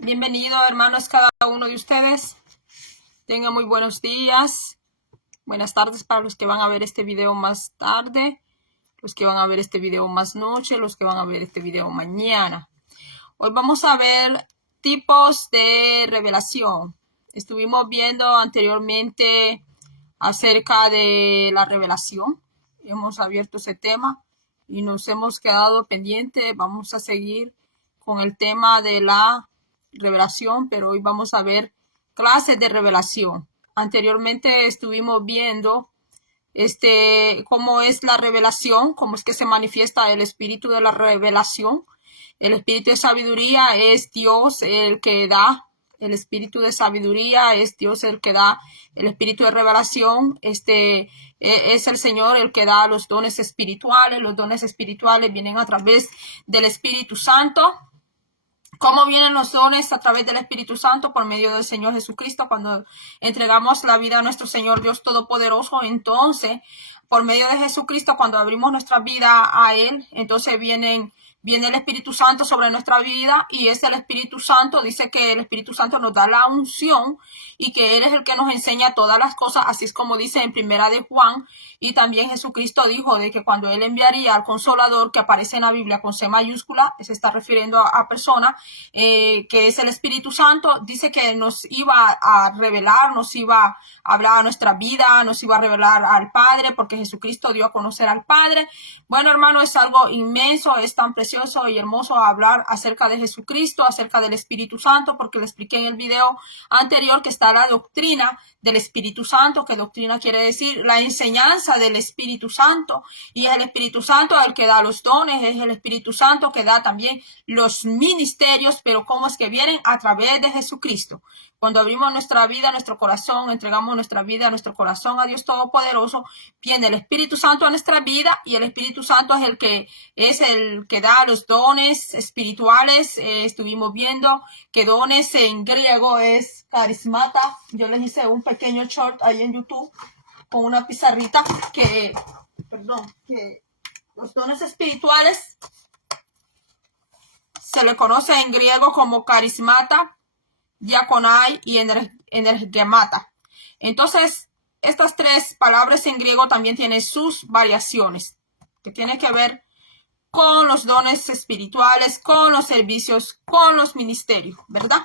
Bienvenido, hermanos, cada uno de ustedes. Tengan muy buenos días, buenas tardes para los que van a ver este video más tarde, los que van a ver este video más noche, los que van a ver este video mañana. Hoy vamos a ver tipos de revelación. Estuvimos viendo anteriormente acerca de la revelación. Hemos abierto ese tema y nos hemos quedado pendientes. Vamos a seguir con el tema de la revelación, pero hoy vamos a ver clases de revelación. Anteriormente estuvimos viendo cómo es la revelación, cómo es que se manifiesta el espíritu de la revelación. El espíritu de sabiduría es Dios el que da. El espíritu de sabiduría es Dios el que da. El espíritu de revelación es el Señor el que da los dones espirituales. Los dones espirituales vienen a través del Espíritu Santo. ¿Cómo vienen los dones? A través del Espíritu Santo, por medio del Señor Jesucristo. Cuando entregamos la vida a nuestro Señor Dios Todopoderoso, entonces, por medio de Jesucristo, cuando abrimos nuestra vida a Él, entonces viene el Espíritu Santo sobre nuestra vida, y es el Espíritu Santo, dice que el Espíritu Santo nos da la unción y que Él es el que nos enseña todas las cosas, así es como dice en Primera de Juan. Y también Jesucristo dijo de que cuando Él enviaría al Consolador, que aparece en la Biblia con C mayúscula, se está refiriendo a personas, que es el Espíritu Santo, dice que nos iba a revelar, nos iba a hablar a nuestra vida, nos iba a revelar al Padre, porque Jesucristo dio a conocer al Padre. Bueno, hermano, es algo inmenso, es tan precioso y hermoso hablar acerca de Jesucristo, acerca del Espíritu Santo, porque le expliqué en el video anterior que está la doctrina del Espíritu Santo, que doctrina quiere decir la enseñanza del Espíritu Santo, y es el Espíritu Santo el que da los dones, es el Espíritu Santo que da también los ministerios, pero cómo es que vienen a través de Jesucristo. Cuando abrimos nuestra vida, nuestro corazón, entregamos nuestra vida, nuestro corazón a Dios Todopoderoso, viene el Espíritu Santo a nuestra vida, y el Espíritu Santo es el que da los dones espirituales. Estuvimos viendo que dones en griego es carismata. Yo les hice un pequeño short ahí en YouTube con una pizarrita que los dones espirituales se le conoce en griego como carismata, diaconai y energemata. Entonces, estas tres palabras en griego también tienen sus variaciones, que tienen que ver con los dones espirituales, con los servicios, con los ministerios, ¿verdad?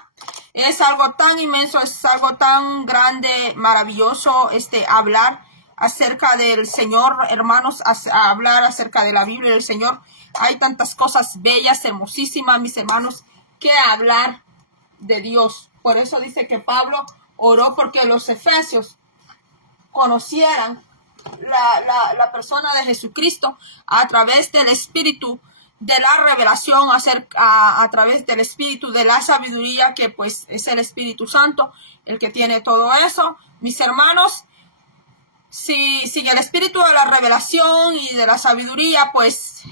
Es algo tan inmenso, es algo tan grande, maravilloso, hablar acerca del Señor, hermanos, hablar acerca de la Biblia del Señor. Hay tantas cosas bellas, hermosísimas, mis hermanos, que hablar de Dios. Por eso dice que Pablo oró porque los efesios conocieran la persona de Jesucristo a través del espíritu de la revelación, a través del espíritu de la sabiduría, que pues es el Espíritu Santo el que tiene todo eso. Mis hermanos, si el espíritu de la revelación y de la sabiduría, pues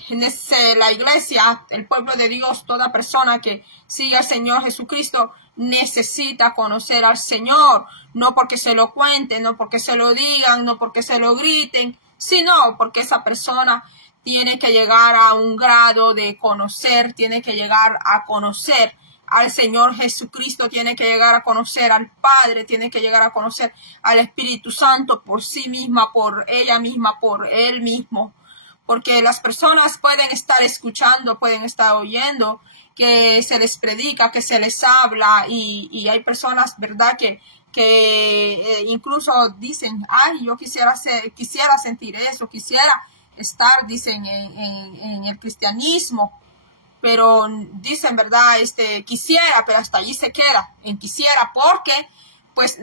la iglesia, el pueblo de Dios, toda persona que sigue al Señor Jesucristo necesita conocer al Señor, no porque se lo cuenten, no porque se lo digan, no porque se lo griten, sino porque esa persona tiene que llegar a un grado de conocer, tiene que llegar a conocer al Señor Jesucristo, tiene que llegar a conocer al Padre, tiene que llegar a conocer al Espíritu Santo por sí misma, por ella misma, por él mismo. Porque las personas pueden estar escuchando, pueden estar oyendo que se les predica, que se les habla, y hay personas, ¿verdad?, que incluso dicen, ay, yo quisiera sentir eso, quisiera estar, dicen, en el cristianismo, pero dicen, ¿verdad?, quisiera, pero hasta allí se queda, en quisiera, porque pues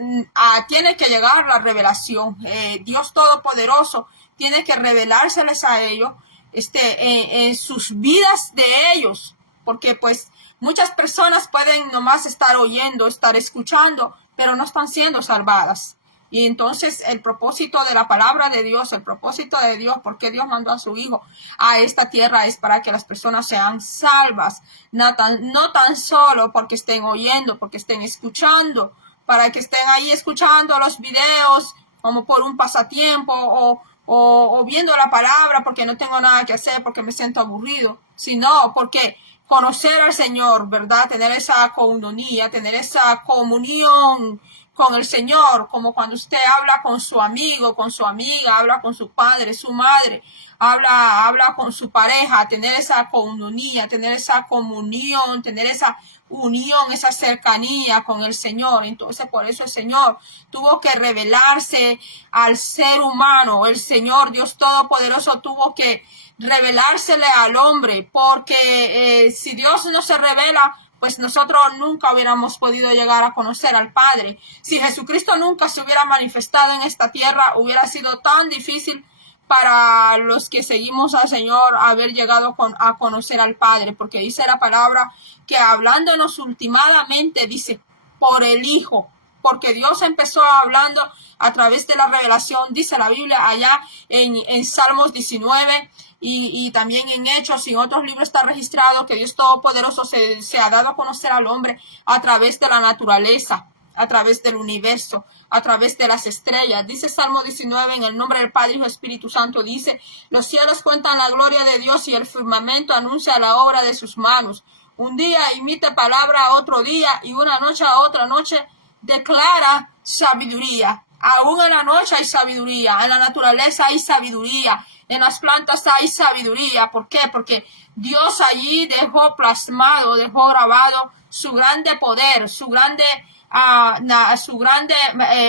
tiene que llegar la revelación. Dios Todopoderoso tiene que revelárseles a ellos en sus vidas de ellos, porque pues muchas personas pueden nomás estar oyendo, estar escuchando, pero no están siendo salvadas. Y entonces el propósito de la palabra de Dios, el propósito de Dios, porque Dios mandó a su Hijo a esta tierra, es para que las personas sean salvas, no tan solo porque estén oyendo, porque estén escuchando, para que estén ahí escuchando los videos como por un pasatiempo, o viendo la palabra porque no tengo nada que hacer, porque me siento aburrido, sino porque conocer al Señor, ¿verdad? Tener esa coinonía, tener esa comunión con el Señor, como cuando usted habla con su amigo, con su amiga, habla con su padre, su madre, habla con su pareja, tener esa coinonía, tener esa comunión, tener esa unión, esa cercanía con el Señor. Entonces, por eso el Señor tuvo que revelarse al ser humano. El Señor, Dios Todopoderoso, tuvo que revelársele al hombre, porque si Dios no se revela, pues nosotros nunca hubiéramos podido llegar a conocer al Padre. Si Jesucristo nunca se hubiera manifestado en esta tierra, hubiera sido tan difícil para los que seguimos al Señor haber llegado a conocer al Padre, porque dice la palabra que hablándonos ultimadamente, dice, por el Hijo, porque Dios empezó hablando a través de la revelación, dice la Biblia allá en Salmos 19 y también en Hechos y en otros libros está registrado que Dios Todopoderoso se ha dado a conocer al hombre a través de la naturaleza, a través del universo, a través de las estrellas. Dice Salmo 19, en el nombre del Padre y del Espíritu Santo, dice, los cielos cuentan la gloria de Dios y el firmamento anuncia la obra de sus manos. Un día imita palabra a otro día y una noche a otra noche declara sabiduría. Aún en la noche hay sabiduría, en la naturaleza hay sabiduría, en las plantas hay sabiduría. ¿Por qué? Porque Dios allí dejó plasmado, dejó grabado su grande poder, su grande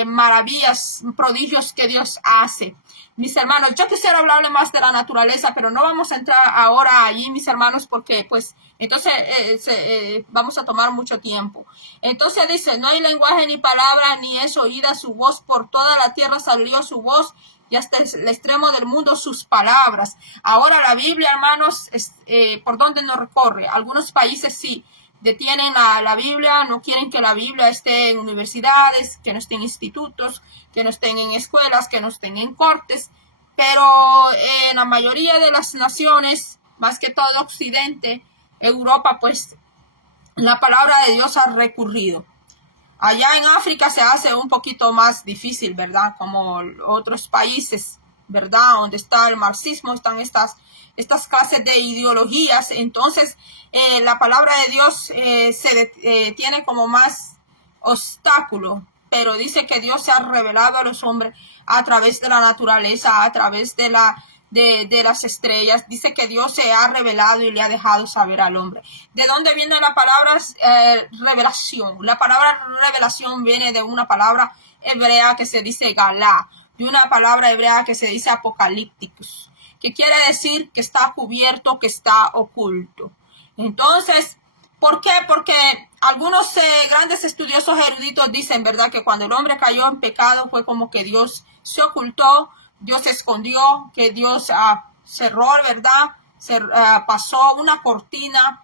maravillas, prodigios que Dios hace. Mis hermanos, yo quisiera hablarle más de la naturaleza, pero no vamos a entrar ahora allí, mis hermanos, porque pues entonces vamos a tomar mucho tiempo. Entonces dice, no hay lenguaje ni palabra, ni es oída su voz, por toda la tierra salió su voz, y hasta el extremo del mundo sus palabras. Ahora la Biblia, hermanos, ¿por dónde nos recorre? Algunos países sí detienen la Biblia, no quieren que la Biblia esté en universidades, que no esté en institutos, que no estén en escuelas, que no estén en cortes, pero en la mayoría de las naciones, más que todo Occidente, Europa, pues la palabra de Dios ha recurrido. Allá en África se hace un poquito más difícil, ¿verdad? Como otros países, ¿verdad? Donde está el marxismo, están estas clases de ideologías. Entonces, la palabra de Dios tiene como más obstáculo, pero dice que Dios se ha revelado a los hombres a través de la naturaleza, a través de las estrellas. Dice que Dios se ha revelado y le ha dejado saber al hombre. ¿De dónde viene la palabra revelación? La palabra revelación viene de una palabra hebrea que se dice galá, de una palabra hebrea que se dice apocalípticos, que quiere decir que está cubierto, que está oculto. Entonces, ¿por qué? Porque algunos grandes estudiosos eruditos dicen, ¿verdad?, que cuando el hombre cayó en pecado fue como que Dios se ocultó, Dios se escondió, que Dios cerró, ¿verdad? Pasó una cortina,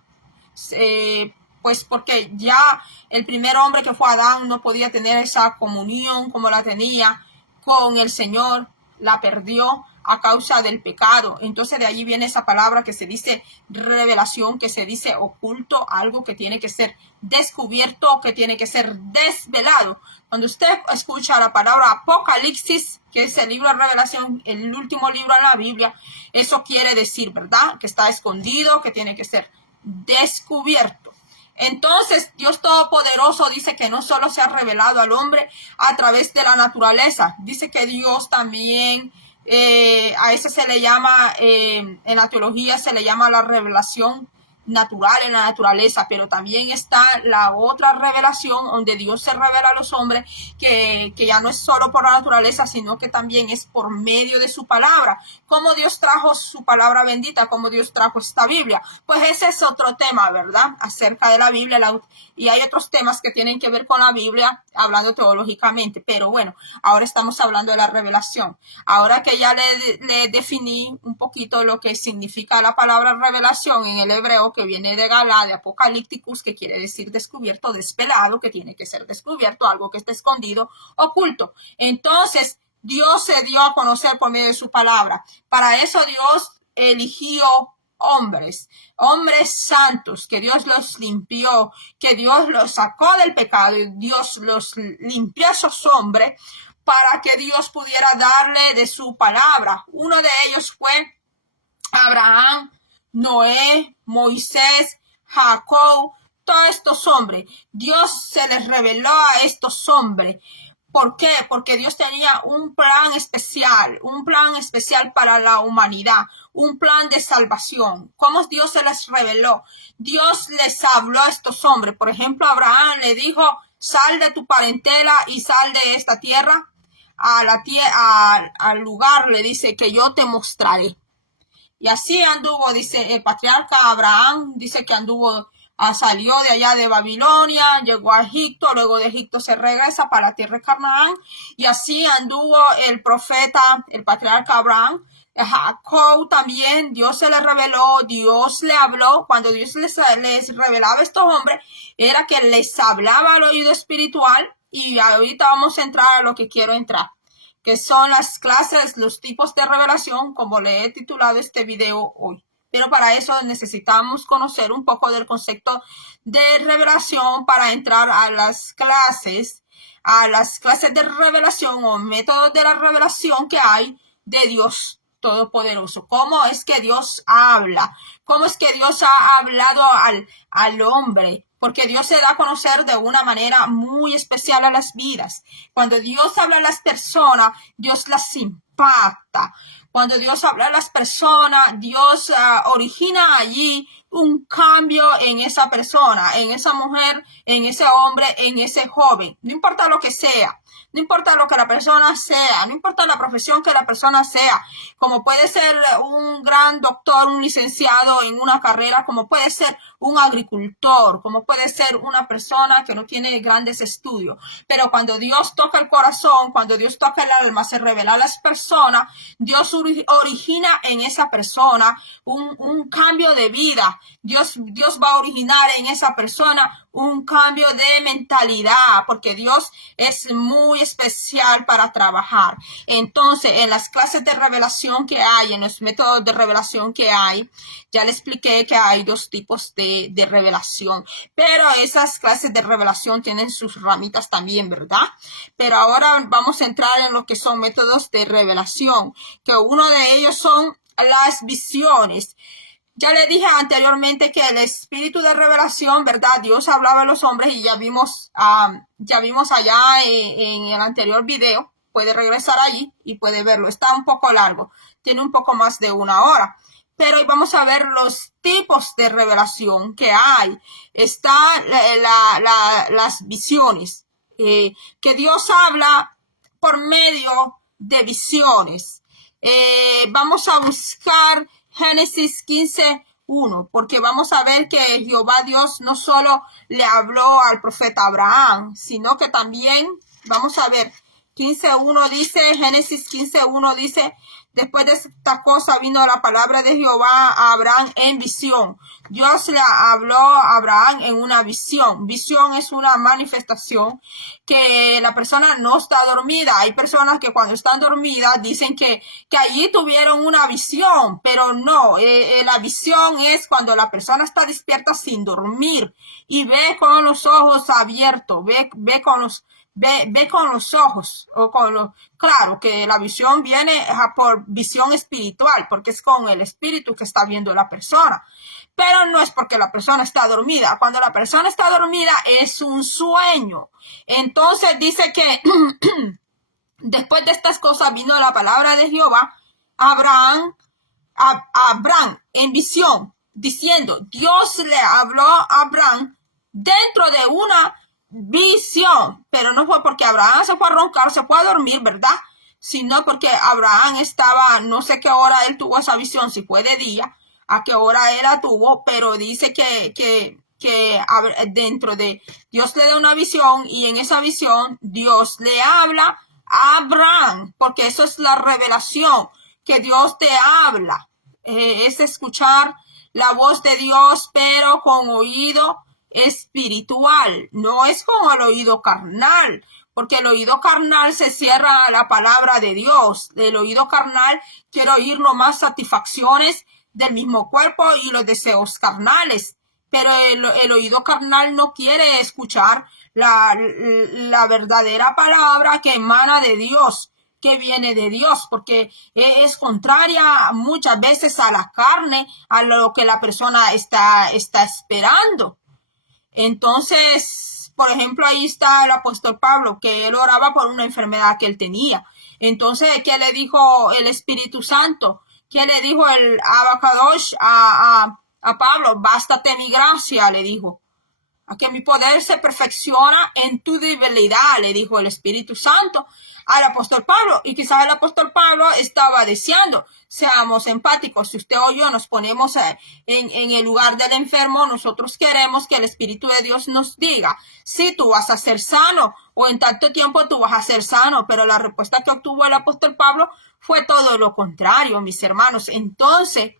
pues porque ya el primer hombre que fue Adán no podía tener esa comunión como la tenía con el Señor, la perdió a causa del pecado. Entonces de allí viene esa palabra que se dice revelación, que se dice oculto, algo que tiene que ser descubierto, que tiene que ser desvelado. Cuando usted escucha la palabra Apocalipsis, que es el libro de revelación, el último libro en la Biblia, eso quiere decir, ¿verdad?, que está escondido, que tiene que ser descubierto. Entonces, Dios Todopoderoso dice que no solo se ha revelado al hombre a través de la naturaleza, dice que Dios también, a eso se le llama, en la teología se le llama la revelación natural en la naturaleza, pero también está la otra revelación donde Dios se revela a los hombres, que ya no es solo por la naturaleza, sino que también es por medio de su palabra. Cómo Dios trajo su palabra bendita, cómo Dios trajo esta Biblia. Pues ese es otro tema, ¿verdad?, acerca de la Biblia, y hay otros temas que tienen que ver con la Biblia, hablando teológicamente, pero bueno, ahora estamos hablando de la revelación. Ahora que ya le definí un poquito lo que significa la palabra revelación en el hebreo, que viene de Galá, de Apocalípticos, que quiere decir descubierto, desvelado, que tiene que ser descubierto, algo que está escondido, oculto. Entonces, Dios se dio a conocer por medio de su palabra. Para eso Dios eligió hombres santos, que Dios los limpió, que Dios los sacó del pecado y Dios los limpió a esos hombres para que Dios pudiera darle de su palabra. Uno de ellos fue Abraham, Noé, Moisés, Jacob, todos estos hombres. Dios se les reveló a estos hombres. ¿Por qué? Porque Dios tenía un plan especial para la humanidad, un plan de salvación. ¿Cómo Dios se les reveló? Dios les habló a estos hombres. Por ejemplo, Abraham le dijo, sal de tu parentela y sal de esta tierra al lugar, le dice, que yo te mostraré. Y así anduvo, dice el patriarca Abraham, dice que anduvo, salió de allá de Babilonia, llegó a Egipto, luego de Egipto se regresa para la tierra de Canaán, y así anduvo el profeta, el patriarca Abraham. Jacob también, Dios se le reveló, Dios le habló. Cuando Dios les revelaba a estos hombres, era que les hablaba al oído espiritual. Y ahorita vamos a entrar a lo que quiero entrar, que son las clases, los tipos de revelación, como le he titulado este video hoy. Pero para eso necesitamos conocer un poco del concepto de revelación para entrar a las clases de revelación o métodos de la revelación que hay de Dios Todopoderoso. ¿Cómo es que Dios habla? ¿Cómo es que Dios ha hablado al hombre? Porque Dios se da a conocer de una manera muy especial a las vidas. Cuando Dios habla a las personas, Dios las impacta. Cuando Dios habla a las personas, Dios origina allí un cambio en esa persona, en esa mujer, en ese hombre, en ese joven. No importa lo que sea. No importa lo que la persona sea, no importa la profesión que la persona sea, como puede ser un gran doctor, un licenciado en una carrera, como puede ser un agricultor, como puede ser una persona que no tiene grandes estudios. Pero cuando Dios toca el corazón, cuando Dios toca el alma, se revela a las personas, Dios origina en esa persona un cambio de vida. Dios va a originar en esa persona un cambio de mentalidad, porque Dios es muy especial para trabajar. Entonces, en las clases de revelación que hay, en los métodos de revelación que hay, ya le expliqué que hay dos tipos de revelación, pero esas clases de revelación tienen sus ramitas también, ¿verdad? Pero ahora vamos a entrar en lo que son métodos de revelación, que uno de ellos son las visiones. Ya le dije anteriormente que el espíritu de revelación, ¿verdad? Dios hablaba a los hombres y ya vimos allá en el anterior video. Puede regresar allí y puede verlo. Está un poco largo. Tiene un poco más de 1 hora. Pero hoy vamos a ver los tipos de revelación que hay. Están las visiones. Que Dios habla por medio de visiones. Vamos a buscar Génesis 15:1, porque vamos a ver que Jehová Dios no solo le habló al profeta Abraham, sino que también, vamos a ver, 15:1 dice, Génesis 15:1 dice, después de esta cosa vino la palabra de Jehová a Abraham en visión. Dios le habló a Abraham en una visión. Visión es una manifestación que la persona no está dormida. Hay personas que cuando están dormidas dicen que allí tuvieron una visión, pero no. La visión es cuando la persona está despierta sin dormir y ve con los ojos abiertos, ve con los ojos, claro que la visión viene por visión espiritual, porque es con el espíritu que está viendo la persona, pero no es porque la persona está dormida. Cuando la persona está dormida es un sueño. Entonces dice que después de estas cosas vino la palabra de Jehová a Abraham en visión, diciendo, Dios le habló a Abraham dentro de una visión, pero no fue porque Abraham se fue a roncar, se fue a dormir, ¿verdad? Sino porque Abraham estaba, no sé qué hora él tuvo esa visión, si fue de día, a qué hora él la tuvo, pero dice que dentro de Dios le da una visión y en esa visión Dios le habla a Abraham, porque eso es la revelación, que Dios te habla, es escuchar la voz de Dios, pero con oído espiritual, no es con el oído carnal, porque el oído carnal se cierra a la palabra de Dios. El oído carnal quiere oír nomás satisfacciones del mismo cuerpo y los deseos carnales, pero el oído carnal no quiere escuchar la verdadera palabra que emana de Dios. que viene de Dios, porque es contraria muchas veces a la carne, a lo que la persona está esperando. Entonces, por ejemplo, ahí está el apóstol Pablo, que él oraba por una enfermedad que él tenía. Entonces, ¿qué le dijo el Espíritu Santo? ¿Qué le dijo el Abacadosh a Pablo? Bástate mi gracia, le dijo. A que mi poder se perfecciona en tu debilidad, le dijo el Espíritu Santo al apóstol Pablo. Y quizás el apóstol Pablo estaba deseando, seamos empáticos, si usted o yo nos ponemos en el lugar del enfermo, nosotros queremos que el Espíritu de Dios nos diga, sí, tú vas a ser sano, o en tanto tiempo tú vas a ser sano, pero la respuesta que obtuvo el apóstol Pablo fue todo lo contrario, mis hermanos. Entonces,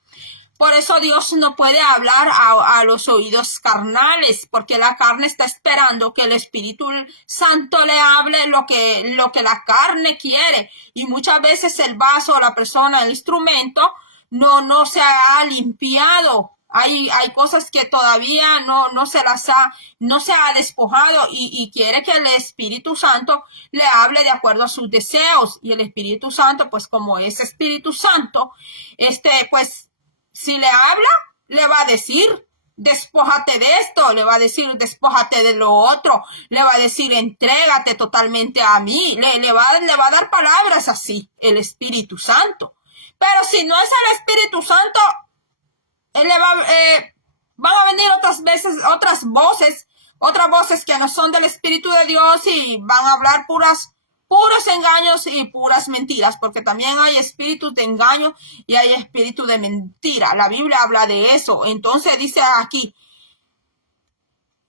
por eso Dios no puede hablar a los oídos carnales, porque la carne está esperando que el Espíritu Santo le hable lo que la carne quiere. Y muchas veces el vaso, la persona, el instrumento, no se ha limpiado. Hay cosas que todavía no se ha despojado y quiere que el Espíritu Santo le hable de acuerdo a sus deseos. Y el Espíritu Santo, pues como es Espíritu Santo, pues, si le habla, le va a decir, despójate de esto, le va a decir, despójate de lo otro, le va a decir, entrégate totalmente a mí, le va a dar palabras así, el Espíritu Santo. Pero si no es el Espíritu Santo, él van a venir otras voces que no son del Espíritu de Dios y van a hablar puros engaños y puras mentiras, porque también hay espíritus de engaño y hay espíritu de mentira. La Biblia habla de eso. Entonces dice aquí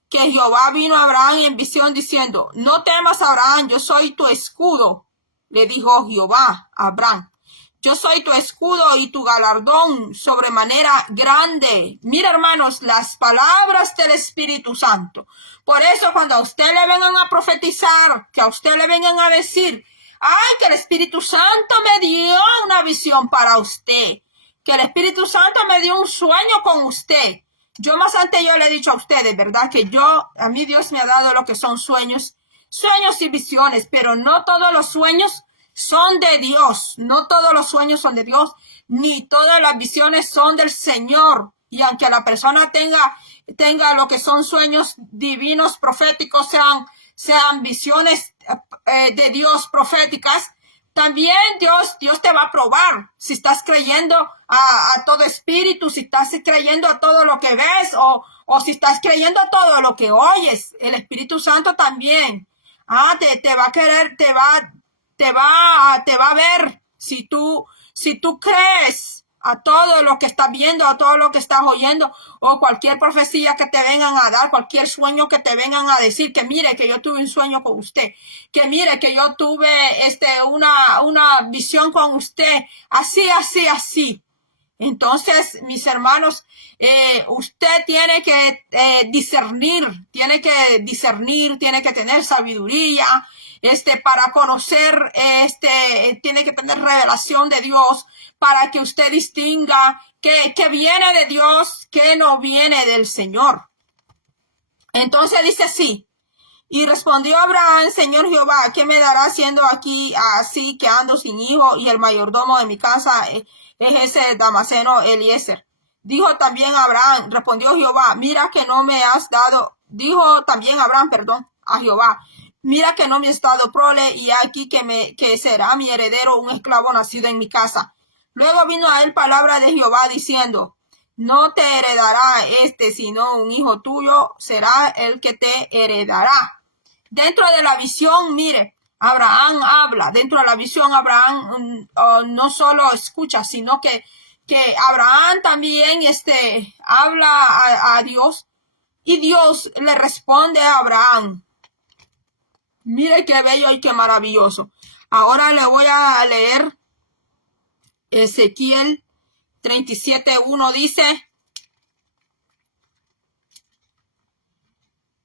que Jehová vino a Abraham en visión diciendo, no temas, Abraham, yo soy tu escudo. Le dijo Jehová a Abraham, yo soy tu escudo y tu galardón sobremanera grande. Mira, hermanos, las palabras del Espíritu Santo. Por eso cuando a usted le vengan a profetizar, que a usted le vengan a decir, ay, que el Espíritu Santo me dio una visión para usted, que el Espíritu Santo me dio un sueño con usted. Yo más antes yo le he dicho a ustedes, ¿verdad? Que a mí Dios me ha dado lo que son sueños y visiones, pero no todos los sueños son de Dios, no todos los sueños son de Dios, ni todas las visiones son del Señor. Y aunque la persona tenga lo que son sueños divinos, proféticos, sean visiones de Dios proféticas, también Dios te va a probar si estás creyendo a todo espíritu, si estás creyendo a todo lo que ves o si estás creyendo a todo lo que oyes. El Espíritu Santo también te va a querer, te va a ver si tú crees a todo lo que estás viendo, a todo lo que estás oyendo, o cualquier profecía que te vengan a dar, cualquier sueño que te vengan a decir, que mire que yo tuve un sueño con usted, que mire que yo tuve una visión con usted, así. Entonces, mis hermanos, usted tiene que discernir, tiene que tener sabiduría, para conocer, tiene que tener revelación de Dios para que usted distinga qué viene de Dios, qué no viene del Señor. Entonces dice así, y respondió Abraham, Señor Jehová, ¿qué me dará siendo aquí así que ando sin hijo y el mayordomo de mi casa es ese Damaseno Eliezer? Dijo también Abraham, respondió Jehová, mira que no me has dado, dijo también Abraham, a Jehová, mira que no me has dado prole y aquí que será mi heredero un esclavo nacido en mi casa. Luego vino a él palabra de Jehová diciendo, no te heredará sino un hijo tuyo será el que te heredará. Dentro de la visión, mire, Abraham habla. Dentro de la visión, Abraham no solo escucha, sino que Abraham también habla a Dios y Dios le responde a Abraham. Mire qué bello y qué maravilloso. Ahora le voy a leer Ezequiel 37:1 dice,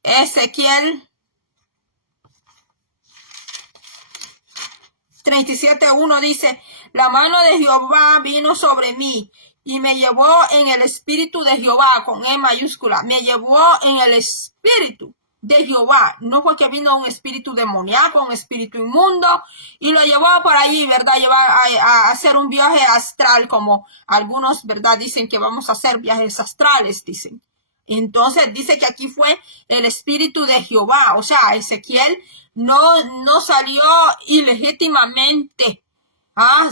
Ezequiel 37:1 dice, la mano de Jehová vino sobre mí y me llevó en el espíritu de Jehová, con E mayúscula, me llevó en el espíritu de Jehová. No fue que vino un espíritu demoníaco, un espíritu inmundo, y lo llevó por allí, ¿verdad? Llevar a hacer un viaje astral, como algunos, ¿verdad? Dicen que vamos a hacer viajes astrales, dicen. Entonces dice que aquí fue el espíritu de Jehová. O sea, Ezequiel no salió ilegítimamente,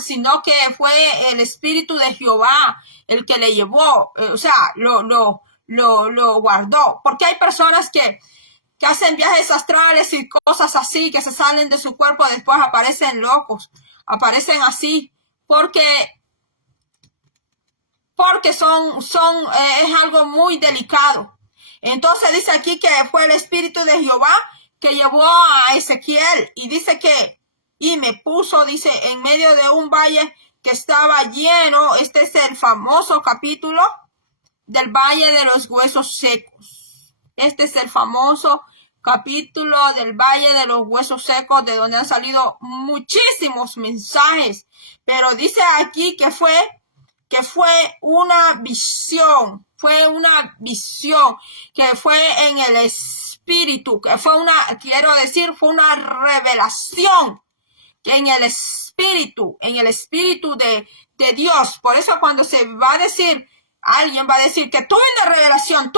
sino que fue el espíritu de Jehová el que le llevó, o sea, lo guardó. Porque hay personas que hacen viajes astrales y cosas así, que se salen de su cuerpo, después aparecen locos, aparecen así, porque es algo muy delicado. Entonces dice aquí que fue el espíritu de Jehová que llevó a Ezequiel, y dice que, y me puso, dice, en medio de un valle que estaba lleno. Este es el famoso capítulo del Valle de los Huesos Secos. Este es el famoso capítulo del Valle de los Huesos Secos, de donde han salido muchísimos mensajes. Pero dice aquí que fue una visión, que fue en el espíritu, que fue fue una revelación, que en el espíritu de Dios. Por eso cuando se va a decir, alguien va a decir que tuve una revelación,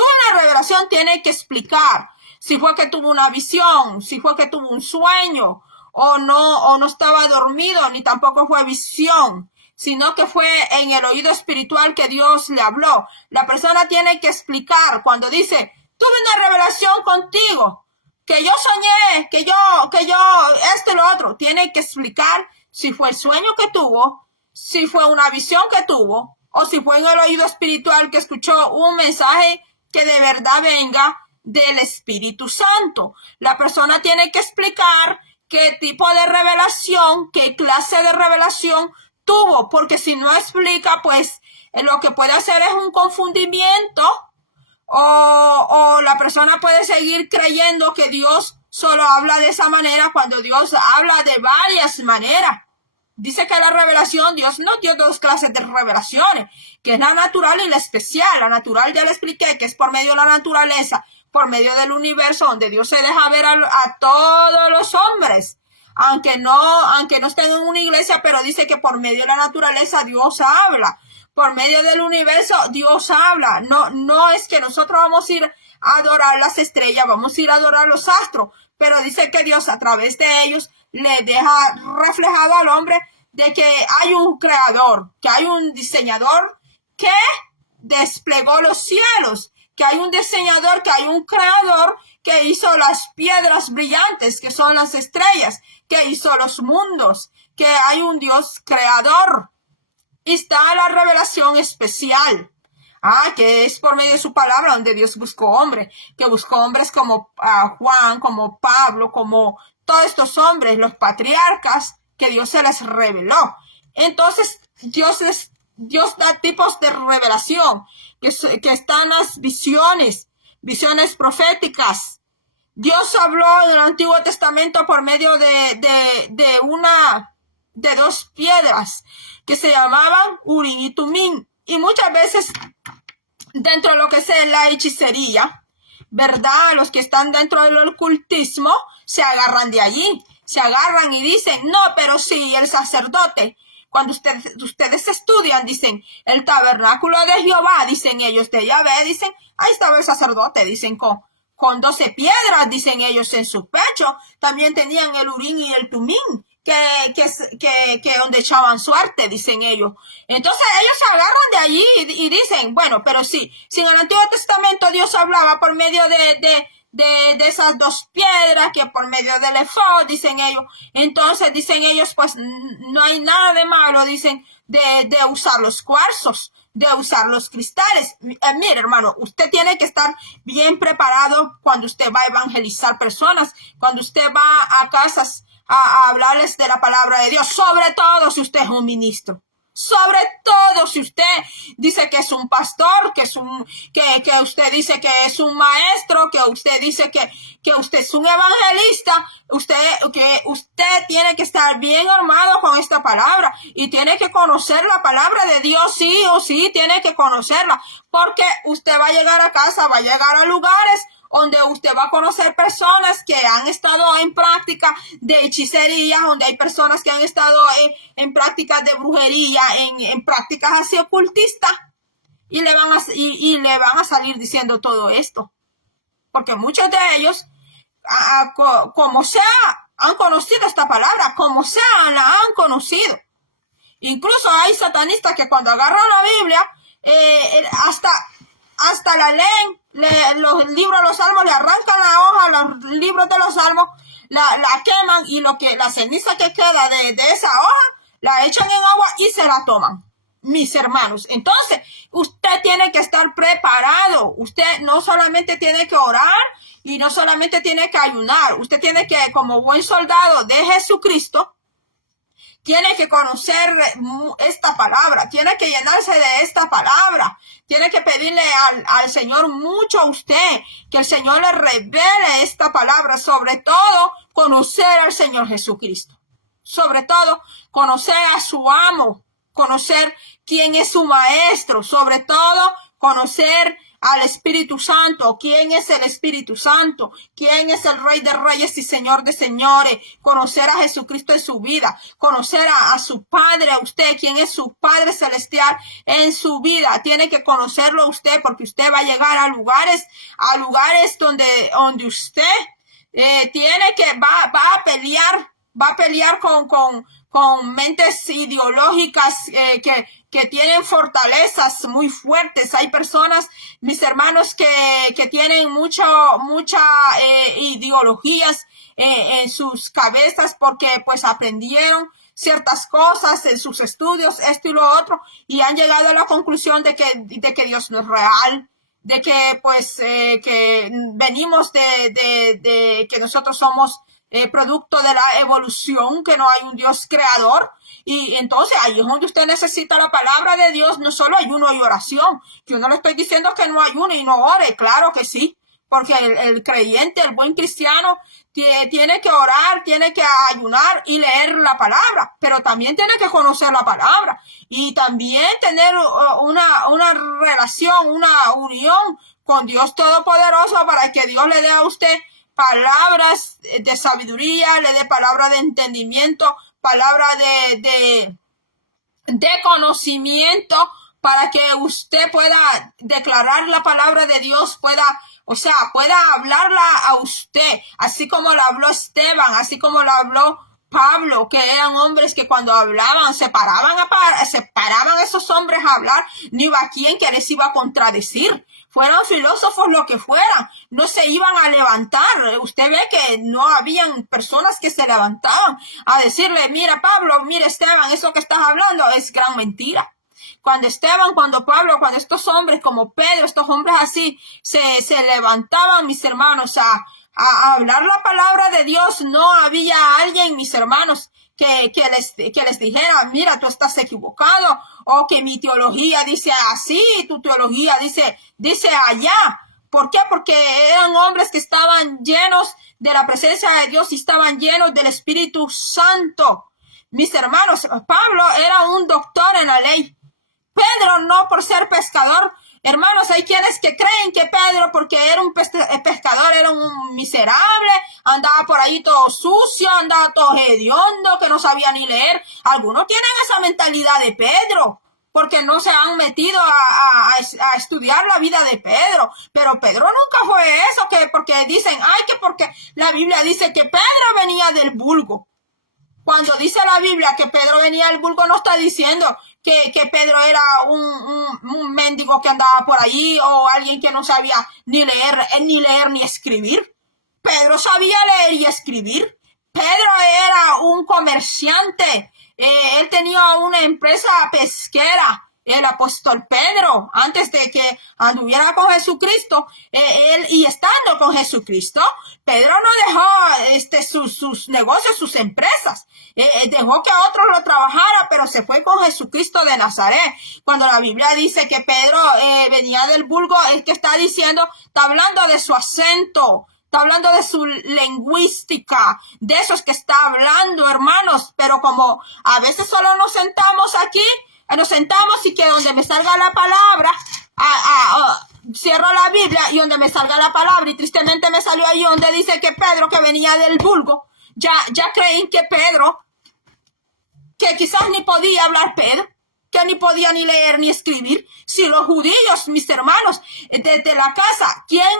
tiene que explicar si fue que tuvo una visión, si fue que tuvo un sueño, o no estaba dormido, ni tampoco fue visión, sino que fue en el oído espiritual que Dios le habló. La persona tiene que explicar cuando dice, tuve una revelación contigo, que yo soñé, que yo, esto y lo otro. Tiene que explicar si fue el sueño que tuvo, si fue una visión que tuvo, o si fue en el oído espiritual que escuchó un mensaje que de verdad venga del Espíritu Santo. La persona tiene que explicar qué tipo de revelación, qué clase de revelación tuvo, porque si no explica, pues lo que puede hacer es un confundimiento, o la persona puede seguir creyendo que Dios solo habla de esa manera, cuando Dios habla de varias maneras. Dice que la revelación, Dios no dio dos clases de revelaciones, que es la natural y la especial. La natural ya le expliqué, que es por medio de la naturaleza, por medio del universo, donde Dios se deja ver a todos los hombres. Aunque no estén en una iglesia, pero dice que por medio de la naturaleza Dios habla. Por medio del universo Dios habla. No es que nosotros vamos a ir a adorar las estrellas, vamos a ir a adorar los astros, pero dice que Dios a través de ellos le deja reflejado al hombre de que hay un creador, que hay un diseñador que desplegó los cielos, que hay un diseñador, que hay un creador que hizo las piedras brillantes, que son las estrellas, que hizo los mundos, que hay un Dios creador. Y está la revelación especial, que es por medio de su palabra, donde Dios buscó hombres, que buscó hombres como Juan, como Pablo, como todos estos hombres, los patriarcas, que Dios se les reveló. Entonces, Dios da tipos de revelación, que están las visiones proféticas. Dios habló en el Antiguo Testamento por medio de dos piedras que se llamaban Urim y Tumim. Y muchas veces dentro de lo que es la hechicería, ¿verdad? Los que están dentro del ocultismo se agarran de allí, se agarran y dicen, no, pero sí, el sacerdote. Cuando ustedes estudian, dicen, el tabernáculo de Jehová, dicen ellos, de Yahvé, dicen, ahí estaba el sacerdote, dicen, con 12 piedras, dicen ellos, en su pecho. También tenían el Urim y el Tumim, que donde echaban suerte, dicen ellos. Entonces ellos se agarran de allí y dicen, bueno, pero sí, si en el Antiguo Testamento Dios hablaba por medio de esas dos piedras, que por medio del efod, dicen ellos, entonces dicen ellos, pues no hay nada de malo, dicen, de usar los cuarzos, de usar los cristales. Mire, hermano, usted tiene que estar bien preparado cuando usted va a evangelizar personas, cuando usted va a casas a hablarles de la palabra de Dios, sobre todo si usted es un ministro. Sobre todo si usted dice que es un pastor, que usted dice que es un maestro, que usted dice que usted es un evangelista, usted tiene que estar bien armado con esta palabra y tiene que conocer la palabra de Dios, sí o sí, tiene que conocerla, porque usted va a llegar a casa, va a llegar a lugares donde usted va a conocer personas que han estado en práctica de hechicería, donde hay personas que han estado en prácticas de brujería, en prácticas así ocultistas, y le van a salir diciendo todo esto. Porque muchos de ellos, como sea, han conocido esta palabra, como sea, la han conocido. Incluso hay satanistas que cuando agarran la Biblia, hasta la leen, los libros de los salmos, le arrancan la hoja, los libros de los salmos, la queman, y la ceniza que queda de esa hoja, la echan en agua y se la toman. Mis hermanos, entonces usted tiene que estar preparado. Usted no solamente tiene que orar y no solamente tiene que ayunar. Usted tiene que, como buen soldado de Jesucristo, tiene que conocer esta palabra, tiene que llenarse de esta palabra, tiene que pedirle al Señor mucho a usted, que el Señor le revele esta palabra, sobre todo conocer al Señor Jesucristo, sobre todo conocer a su amo, conocer quién es su maestro, sobre todo conocer al Espíritu Santo, quién es el Espíritu Santo, quién es el Rey de Reyes y Señor de Señores, conocer a Jesucristo en su vida, conocer a su Padre, a usted, quién es su Padre Celestial en su vida. Tiene que conocerlo usted, porque usted va a llegar a lugares donde usted va a pelear con mentes ideológicas que tienen fortalezas muy fuertes. Hay personas, mis hermanos, que tienen muchas ideologías en sus cabezas, porque pues aprendieron ciertas cosas en sus estudios, esto y lo otro, y han llegado a la conclusión de que Dios no es real, de que pues que venimos de que nosotros somos producto de la evolución, que no hay un Dios creador. Y entonces ahí es donde usted necesita la palabra de Dios, no solo ayuno y oración. Yo no le estoy diciendo que no ayune y no ore, claro que sí, porque el creyente, el buen cristiano, tiene que orar, tiene que ayunar y leer la palabra, pero también tiene que conocer la palabra y también tener una relación, una unión con Dios Todopoderoso, para que Dios le dé a usted palabras de sabiduría, le dé palabra de entendimiento, palabra de conocimiento, para que usted pueda declarar la palabra de Dios, pueda hablarla a usted, así como la habló Esteban, así como la habló Pablo, que eran hombres que cuando hablaban se paraban esos hombres a hablar, no iba a quien que les iba a contradecir. Fueron filósofos lo que fueran, no se iban a levantar. Usted ve que no habían personas que se levantaban a decirle: mira Pablo, mira Esteban, eso que estás hablando es gran mentira. Cuando Esteban, cuando Pablo, cuando estos hombres como Pedro, estos hombres así se levantaban, mis hermanos, a hablar la palabra de Dios, no había alguien, mis hermanos, que les dijera: mira, tú estás equivocado, o que mi teología dice así, tu teología dice allá. ¿Por qué? Porque eran hombres que estaban llenos de la presencia de Dios y estaban llenos del Espíritu Santo. Mis hermanos, Pablo era un doctor en la ley. Pedro no, por ser pescador. Hermanos, hay quienes que creen que Pedro, porque era un pescador, era un miserable, andaba por ahí todo sucio, andaba todo hediondo, que no sabía ni leer. Algunos tienen esa mentalidad de Pedro, porque no se han metido a estudiar la vida de Pedro. Pero Pedro nunca fue eso, porque dicen, porque la Biblia dice que Pedro venía del vulgo. Cuando dice la Biblia que Pedro venía del vulgo, no está diciendo que Pedro era un mendigo que andaba por allí, o alguien que no sabía ni leer ni escribir. Pedro sabía leer y escribir. Pedro era un comerciante. Él tenía una empresa pesquera. El apóstol Pedro, antes de que anduviera con Jesucristo, y estando con Jesucristo, Pedro no dejó sus negocios, sus empresas. Dejó que otros lo trabajara, pero se fue con Jesucristo de Nazaret. Cuando la Biblia dice que Pedro venía del vulgo, es que está hablando de su acento, está hablando de su lingüística, de esos que está hablando, hermanos. Pero como a veces solo nos sentamos y que donde me salga la palabra, cierro la Biblia y donde me salga la palabra, y tristemente me salió ahí donde dice que Pedro, que venía del vulgo, ya creen que Pedro, que quizás ni podía hablar Pedro, que ni podía ni leer ni escribir. Si los judíos, mis hermanos, desde la casa, ¿quién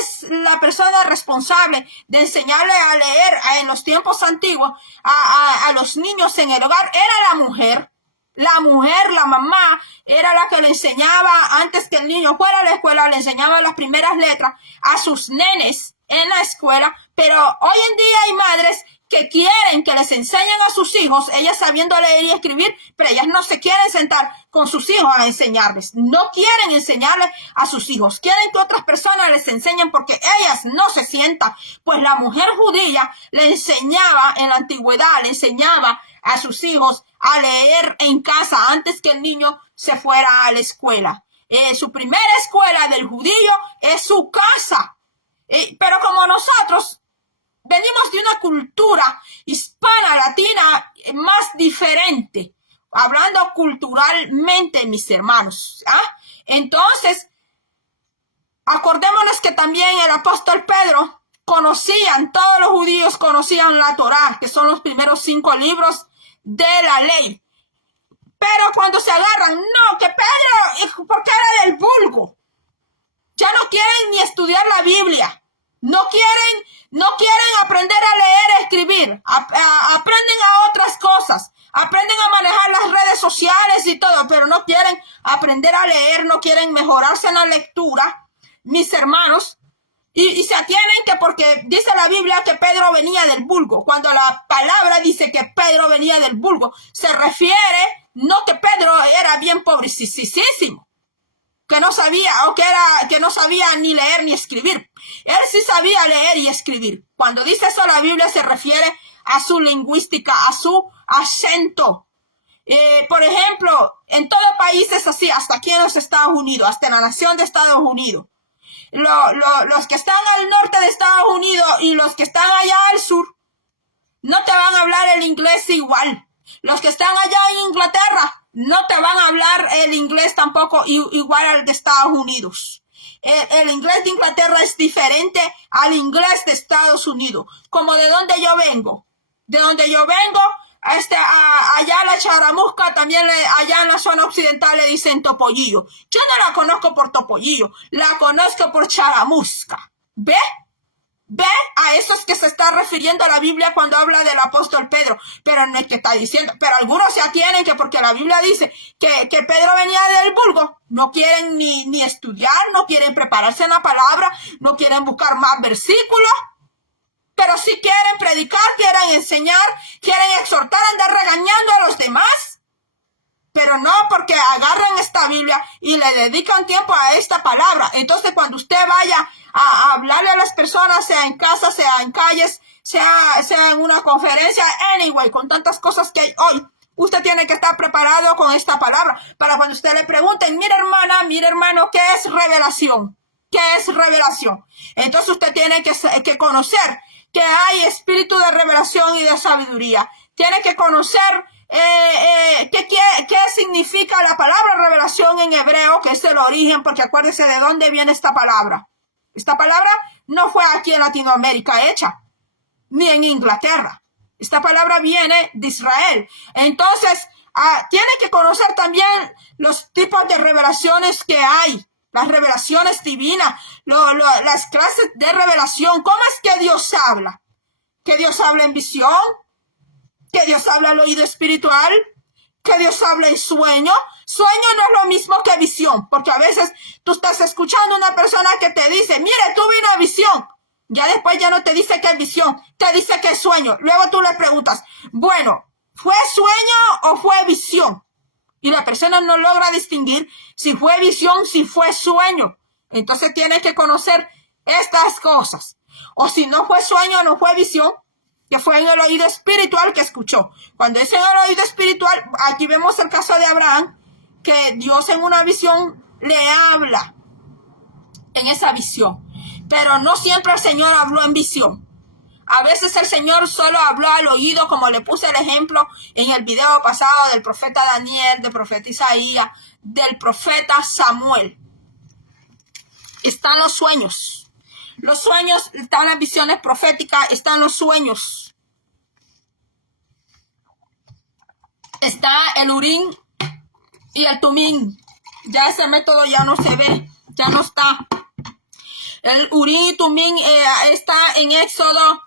es la persona responsable de enseñarle a leer en los tiempos antiguos a los niños en el hogar? Era la mujer. La mujer, la mamá, era la que le enseñaba antes que el niño fuera a la escuela, le enseñaba las primeras letras a sus nenes en la escuela. Pero hoy en día hay madres que quieren que les enseñen a sus hijos, ellas sabiendo leer y escribir, pero ellas no se quieren sentar con sus hijos a enseñarles. No quieren enseñarles a sus hijos. Quieren que otras personas les enseñen porque ellas no se sientan. Pues la mujer judía le enseñaba en la antigüedad, le enseñaba a sus hijos a leer en casa antes que el niño se fuera a la escuela. Su primera escuela del judío es su casa. Pero como nosotros venimos de una cultura hispana, latina, más diferente, hablando culturalmente, mis hermanos. Entonces, acordémonos que también el apóstol Pedro todos los judíos conocían la Torá, que son los primeros 5 libros de la ley. Pero cuando se agarran, no, que Pedro, porque era del vulgo, ya no quieren ni estudiar la Biblia. No quieren aprender a leer, a escribir. Aprenden a otras cosas. Aprenden a manejar las redes sociales y todo, pero no quieren aprender a leer, no quieren mejorarse en la lectura, mis hermanos. Y se atienen que porque dice la Biblia que Pedro venía del vulgo. Cuando la palabra dice que Pedro venía del vulgo, se refiere no que Pedro era bien pobrecísimo, que no sabía que no sabía ni leer ni escribir. Él sí sabía leer y escribir. Cuando dice eso la Biblia se refiere a su lingüística, a su acento. Por ejemplo, en todo país es así, hasta aquí en los Estados Unidos, hasta en la nación de Estados Unidos. Los que están al norte de Estados Unidos y los que están allá al sur no te van a hablar el inglés igual. Los que están allá en Inglaterra no te van a hablar el inglés tampoco igual al de Estados Unidos. El inglés de Inglaterra es diferente al inglés de Estados Unidos. Como de donde yo vengo. De donde yo vengo, allá la charamusca, también allá en la zona occidental le dicen topollillo. Yo no la conozco por topollillo, la conozco por charamusca. ¿Ve? ¿Ve? A eso es que se está refiriendo la Biblia cuando habla del apóstol Pedro. Pero no es que está diciendo, pero algunos se atienen que porque la Biblia dice que Pedro venía del vulgo, no quieren ni estudiar, no quieren prepararse en la palabra, no quieren buscar más versículos, pero sí quieren predicar, quieren enseñar, quieren exhortar, andar regañando a los demás. Pero no porque agarran esta Biblia y le dedican tiempo a esta palabra. Entonces cuando usted vaya a hablarle a las personas, sea en casa, sea en calles, sea en una conferencia, anyway, con tantas cosas que hay hoy, usted tiene que estar preparado con esta palabra. Para cuando usted le pregunten, mira hermana, mira hermano, ¿qué es revelación? ¿Qué es revelación? Entonces usted tiene que conocer que hay espíritu de revelación y de sabiduría. Tiene que conocer ¿qué significa la palabra revelación en hebreo, que es el origen, porque acuérdese de dónde viene esta palabra. Esta palabra no fue aquí en Latinoamérica hecha, ni en Inglaterra. Esta palabra viene de Israel. Entonces, tiene que conocer también los tipos de revelaciones que hay, las revelaciones divinas, las clases de revelación. ¿Cómo es que Dios habla? ¿Que Dios habla en visión? ¿Que Dios habla al oído espiritual? ¿Que Dios habla en sueño? Sueño no es lo mismo que visión, porque a veces tú estás escuchando a una persona que te dice, mire, tuve una visión. Ya después ya no te dice que es visión, te dice que es sueño. Luego tú le preguntas, bueno, ¿fue sueño o fue visión? Y la persona no logra distinguir si fue visión, si fue sueño. Entonces tienes que conocer estas cosas. O si no fue sueño, no fue visión, que fue en el oído espiritual que escuchó. Cuando es en el oído espiritual, aquí vemos el caso de Abraham, que Dios en una visión le habla en esa visión. Pero no siempre el Señor habló en visión. A veces el Señor solo habló al oído, como le puse el ejemplo en el video pasado del profeta Daniel, del profeta Isaías, del profeta Samuel. están los sueños. Los sueños, están las visiones proféticas, están los sueños. Está el Urim y el Tumim. Ya ese método ya no se ve, ya no está. El Urim y Tumim está en Éxodo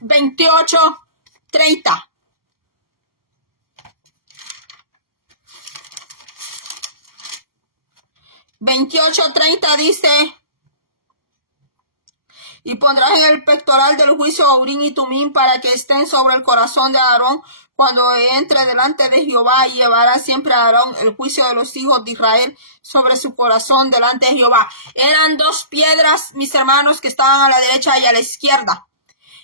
28:30. Dice: y pondrás en el pectoral del juicio a Urim y Tumim para que estén sobre el corazón de Aarón cuando entre delante de Jehová, y llevará siempre a Aarón el juicio de los hijos de Israel sobre su corazón delante de Jehová. Eran dos piedras, mis hermanos, que estaban a la derecha y a la izquierda.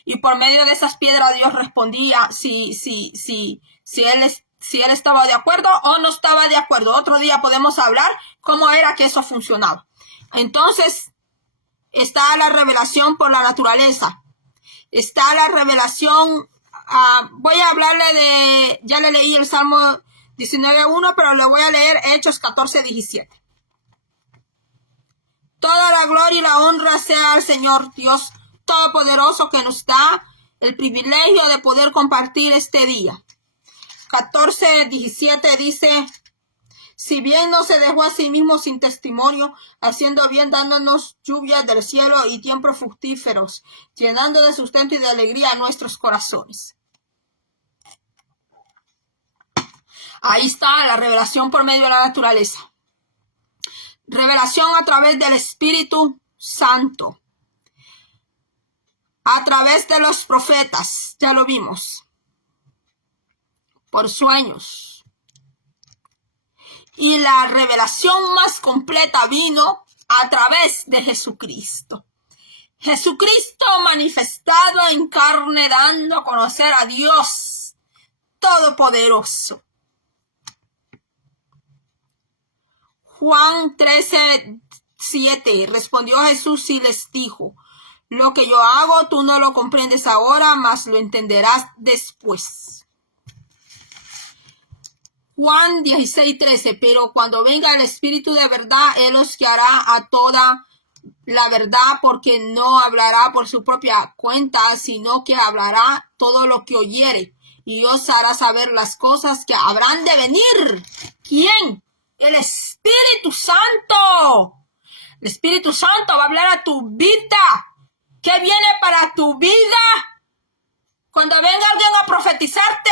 Y por medio de esas piedras Dios respondía si él estaba de acuerdo o no estaba de acuerdo. Otro día podemos hablar cómo era que eso funcionaba. Entonces, está la revelación por la naturaleza. Está la revelación, voy a hablarle ya le leí el Salmo 19:1, pero le voy a leer Hechos 14:17. Toda la gloria y la honra sea al Señor Dios Todopoderoso, que nos da el privilegio de poder compartir este día. 14:17 dice: si bien no se dejó a sí mismo sin testimonio, haciendo bien, dándonos lluvias del cielo y tiempos fructíferos, llenando de sustento y de alegría nuestros corazones. Ahí está la revelación por medio de la naturaleza. Revelación a través del Espíritu Santo. A través de los profetas, ya lo vimos. Por sueños. Y la revelación más completa vino a través de Jesucristo. Jesucristo manifestado en carne, dando a conocer a Dios Todopoderoso. Juan 13:7. Respondió Jesús y les dijo: lo que yo hago tú no lo comprendes ahora, mas lo entenderás después. Juan 16:13. Pero cuando venga el Espíritu de verdad, Él os guiará a toda la verdad, porque no hablará por su propia cuenta, sino que hablará todo lo que oyere, y os hará saber las cosas que habrán de venir. ¿Quién? El Espíritu Santo. El Espíritu Santo va a hablar a tu vida. ¿Qué viene para tu vida? Cuando venga alguien a profetizarte,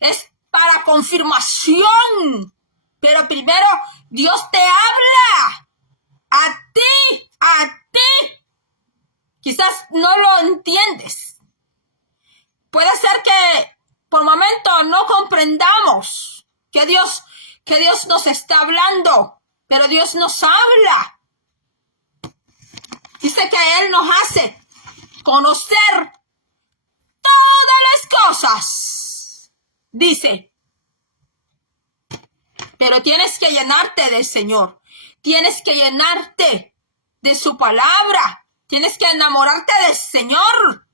es para confirmación. Pero primero Dios te habla a ti. Quizás no lo entiendes. Puede ser que por momento no comprendamos que Dios nos está hablando, pero Dios nos habla. Dice que Él nos hace conocer todas las cosas. Dice, pero tienes que llenarte del Señor. Tienes que llenarte de su palabra. Tienes que enamorarte del Señor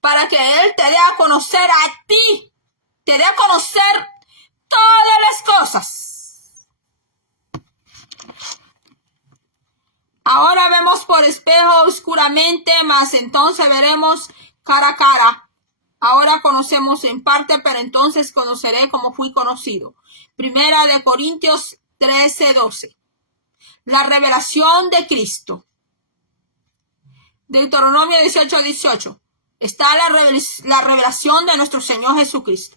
para que Él te dé a conocer a ti. Te dé a conocer todas las cosas. Ahora vemos por espejo oscuramente, mas entonces veremos cara a cara. Ahora conocemos en parte, pero entonces conoceré como fui conocido. Primera de Corintios 13:12. La revelación de Cristo. Deuteronomio 18:18. Está la revelación de nuestro Señor Jesucristo.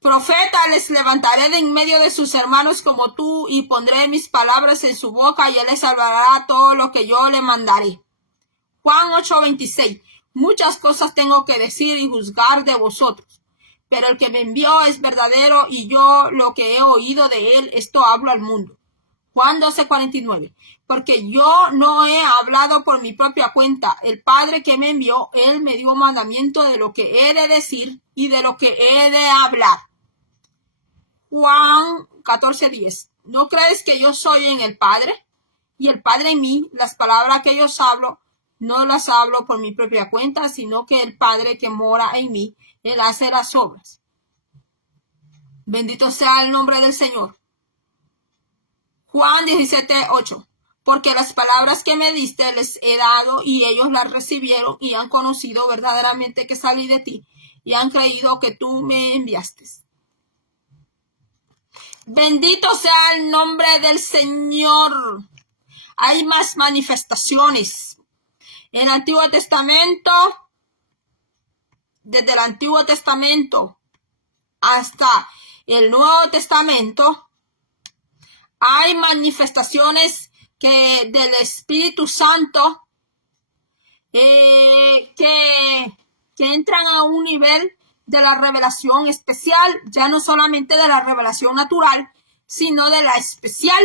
Profeta les levantaré de en medio de sus hermanos como tú, y pondré mis palabras en su boca, y él les hablará todo lo que yo le mandaré. Juan 8:26. Muchas cosas tengo que decir y juzgar de vosotros, pero el que me envió es verdadero, y yo lo que he oído de él, esto hablo al mundo. Juan 12:49. Porque yo no he hablado por mi propia cuenta. El Padre que me envió, Él me dio mandamiento de lo que he de decir y de lo que he de hablar. Juan 14:10. ¿No crees que yo soy en el Padre y el Padre en mí? Las palabras que yo hablo, no las hablo por mi propia cuenta, sino que el Padre que mora en mí, Él hace las obras. Bendito sea el nombre del Señor. Juan 17:8. Porque las palabras que me diste les he dado y ellos las recibieron y han conocido verdaderamente que salí de ti y han creído que tú me enviaste. Bendito sea el nombre del Señor. Hay más manifestaciones. En el Antiguo Testamento, desde el Antiguo Testamento hasta el Nuevo Testamento, hay manifestaciones del Espíritu Santo que entran a un nivel de la revelación especial, ya no solamente de la revelación natural, sino de la especial.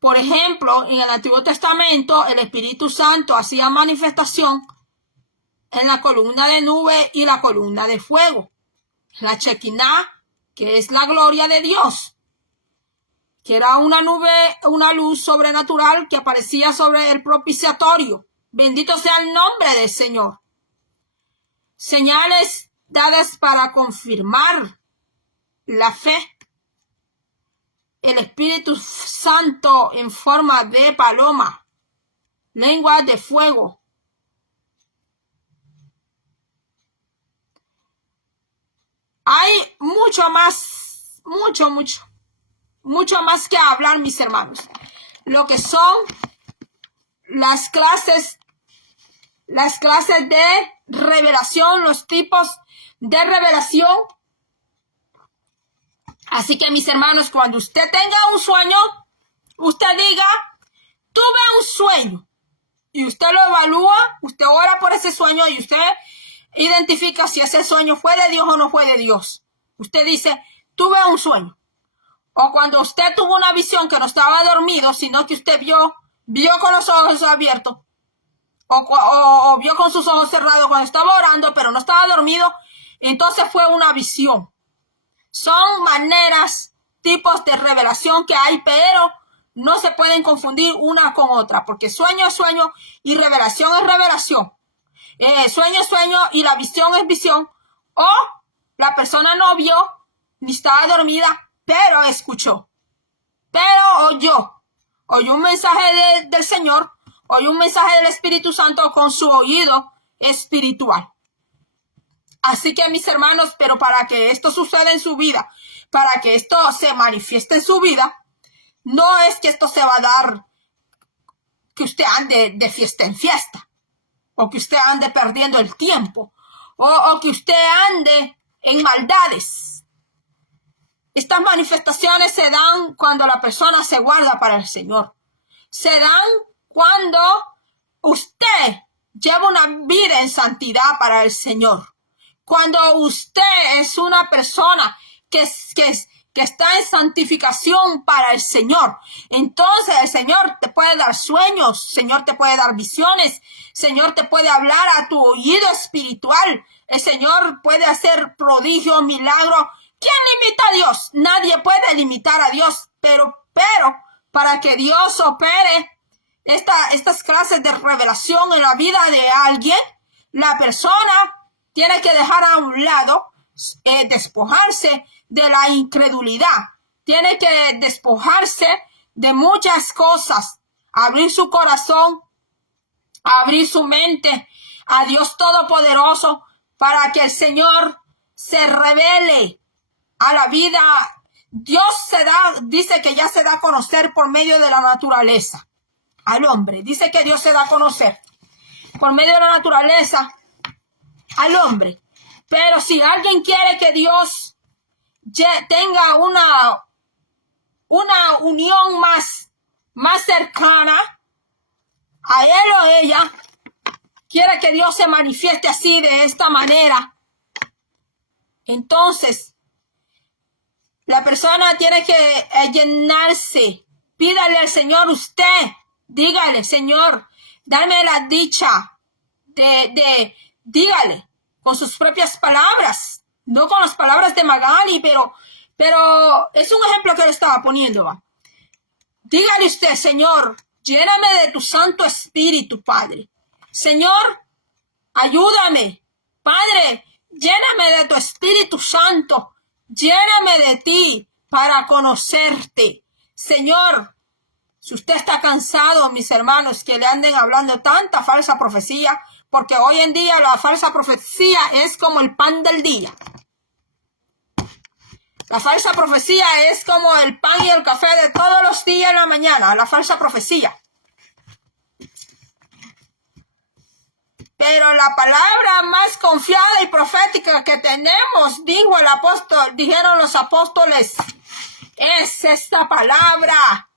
Por ejemplo, en el Antiguo Testamento, el Espíritu Santo hacía manifestación en la columna de nube y la columna de fuego. La Shekinah, que es la gloria de Dios, que era una nube, una luz sobrenatural que aparecía sobre el propiciatorio. Bendito sea el nombre del Señor. Señales dadas para confirmar la fe. El Espíritu Santo en forma de paloma, lengua de fuego. Hay mucho más que hablar, mis hermanos. Lo que son las clases de revelación, los tipos de revelación. Así que, mis hermanos, cuando usted tenga un sueño, usted diga, tuve un sueño. Y usted lo evalúa, usted ora por ese sueño y usted identifica si ese sueño fue de Dios o no fue de Dios. Usted dice, tuve un sueño. O cuando usted tuvo una visión que no estaba dormido, sino que usted vio con los ojos abiertos. O vio con sus ojos cerrados cuando estaba orando, pero no estaba dormido. Entonces fue una visión. Son maneras, tipos de revelación que hay, pero no se pueden confundir una con otra, porque sueño es sueño y revelación es revelación. Sueño es sueño y la visión es visión. O la persona no vio ni estaba dormida, pero escuchó, pero oyó un mensaje del Señor, oyó un mensaje del Espíritu Santo con su oído espiritual. Así que, mis hermanos, pero para que esto suceda en su vida, para que esto se manifieste en su vida, no es que esto se va a dar que usted ande de fiesta en fiesta, o que usted ande perdiendo el tiempo, o que usted ande en maldades. Estas manifestaciones se dan cuando la persona se guarda para el Señor. Se dan cuando usted lleva una vida en santidad para el Señor. Cuando usted es una persona que está en santificación para el Señor, entonces el Señor te puede dar sueños, el Señor te puede dar visiones, el Señor te puede hablar a tu oído espiritual, el Señor puede hacer prodigios, milagros. ¿Quién limita a Dios? Nadie puede limitar a Dios, pero para que Dios opere estas clases de revelación en la vida de alguien, la persona tiene que dejar a un lado, despojarse de la incredulidad. Tiene que despojarse de muchas cosas. Abrir su corazón, abrir su mente a Dios Todopoderoso para que el Señor se revele a la vida. Dios dice que ya se da a conocer por medio de la naturaleza al hombre. Dice que Dios se da a conocer por medio de la naturaleza al hombre. Pero si alguien quiere que Dios tenga una unión más cercana a él o ella, quiere que Dios se manifieste así, de esta manera, entonces la persona tiene que llenarse. Pídale al Señor usted, dígale, Señor, dame la dicha dígale con sus propias palabras, no con las palabras de Magali, pero es un ejemplo que le estaba poniendo, ¿va? Dígale usted, Señor, lléname de tu Santo Espíritu, Padre. Señor, ayúdame, Padre, lléname de tu Espíritu Santo, lléname de ti, para conocerte. Señor, si usted está cansado, mis hermanos, que le anden hablando tanta falsa profecía, porque hoy en día la falsa profecía es como el pan del día. La falsa profecía es como el pan y el café de todos los días en la mañana, la falsa profecía. Pero la palabra más confiada y profética que tenemos, dijeron los apóstoles, es esta palabra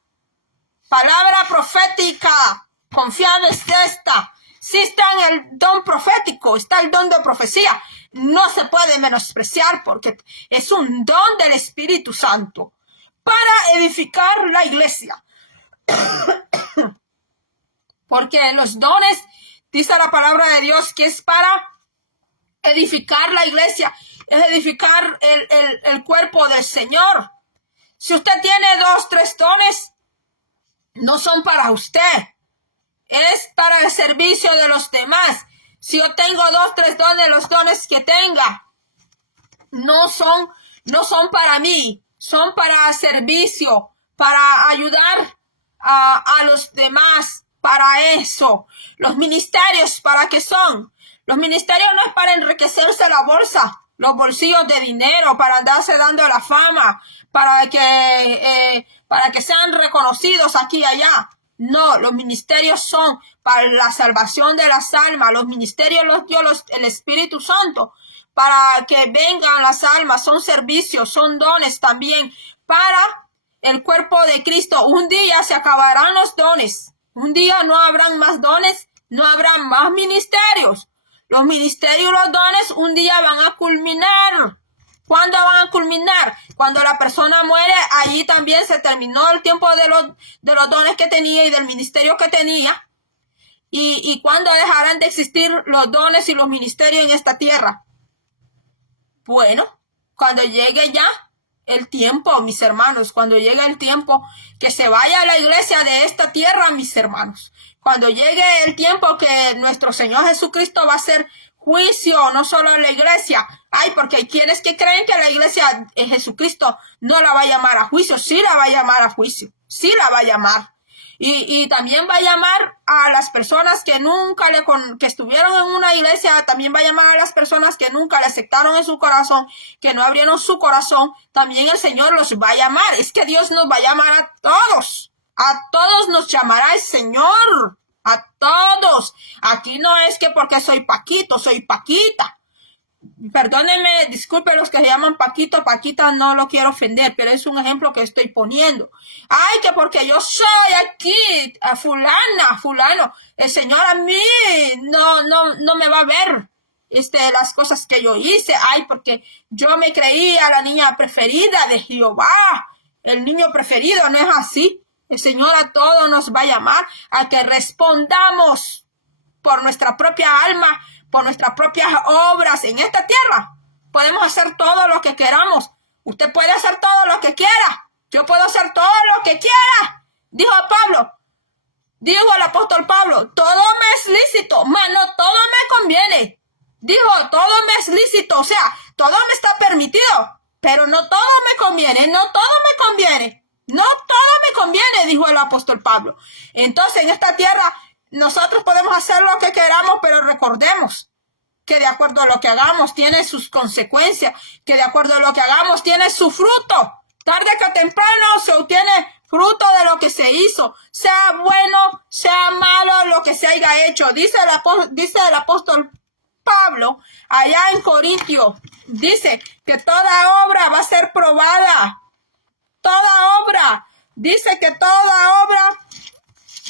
profética, confiada es esta. Sí está en el don profético, está el don de profecía, no se puede menospreciar porque es un don del Espíritu Santo para edificar la iglesia. Porque los dones, dice la palabra de Dios, que es para edificar la iglesia, es edificar el cuerpo del Señor. Si usted tiene 2, 3 dones, no son para usted, es para el servicio de los demás. Si yo tengo 2, 3 dones, los dones que tenga no son para mí, son para servicio, para ayudar a los demás, para eso. Los ministerios, ¿para qué son? Los ministerios no es para enriquecerse la bolsa, los bolsillos de dinero, para andarse dando la fama, para que sean reconocidos aquí y allá. No, los ministerios son para la salvación de las almas. Los ministerios los dio el Espíritu Santo para que vengan las almas. Son servicios, son dones también para el cuerpo de Cristo. Un día se acabarán los dones. Un día no habrán más dones, no habrá más ministerios. Los ministerios y los dones un día van a culminar. ¿Cuándo van a culminar? Cuando la persona muere, allí también se terminó el tiempo de los dones que tenía y del ministerio que tenía. ¿Y cuándo dejarán de existir los dones y los ministerios en esta tierra? Bueno, cuando llegue ya el tiempo, mis hermanos, cuando llegue el tiempo que se vaya la iglesia de esta tierra, mis hermanos. Cuando llegue el tiempo que nuestro Señor Jesucristo va a hacer juicio, no solo a la iglesia. Ay, porque hay quienes que creen que la iglesia de Jesucristo no la va a llamar a juicio. Sí la va a llamar a juicio. Sí la va a llamar. Y también va a llamar a las personas que nunca que estuvieron en una iglesia. También va a llamar a las personas que nunca le aceptaron en su corazón, que no abrieron su corazón. También el Señor los va a llamar. Es que Dios nos va a llamar a todos. A todos nos llamará el Señor. A todos. Aquí no es que porque soy Paquito, soy Paquita. Perdónenme, disculpen los que se llaman Paquito, Paquita, no lo quiero ofender, pero es un ejemplo que estoy poniendo. Ay, que porque yo soy aquí, fulano, el Señor a mí no me va a ver las cosas que yo hice. Ay, porque yo me creía la niña preferida de Jehová, el niño preferido, no es así. El Señor a todos nos va a llamar a que respondamos por nuestra propia alma, por nuestras propias obras en esta tierra. Podemos hacer todo lo que queramos. Usted puede hacer todo lo que quiera. Yo puedo hacer todo lo que quiera. Dijo el apóstol Pablo, todo me es lícito, mas no todo me conviene. Dijo, todo me es lícito, o sea, todo me está permitido, pero no todo me conviene, no todo me conviene. No todo me conviene, dijo el apóstol Pablo. Entonces, en esta tierra, nosotros podemos hacer lo que queramos, pero recordemos que de acuerdo a lo que hagamos tiene sus consecuencias, que de acuerdo a lo que hagamos tiene su fruto. Tarde que temprano se obtiene fruto de lo que se hizo, sea bueno, sea malo, lo que se haya hecho. Dice el apóstol Pablo, allá en Corintio, dice que toda obra va a ser probada. Toda obra, dice que toda obra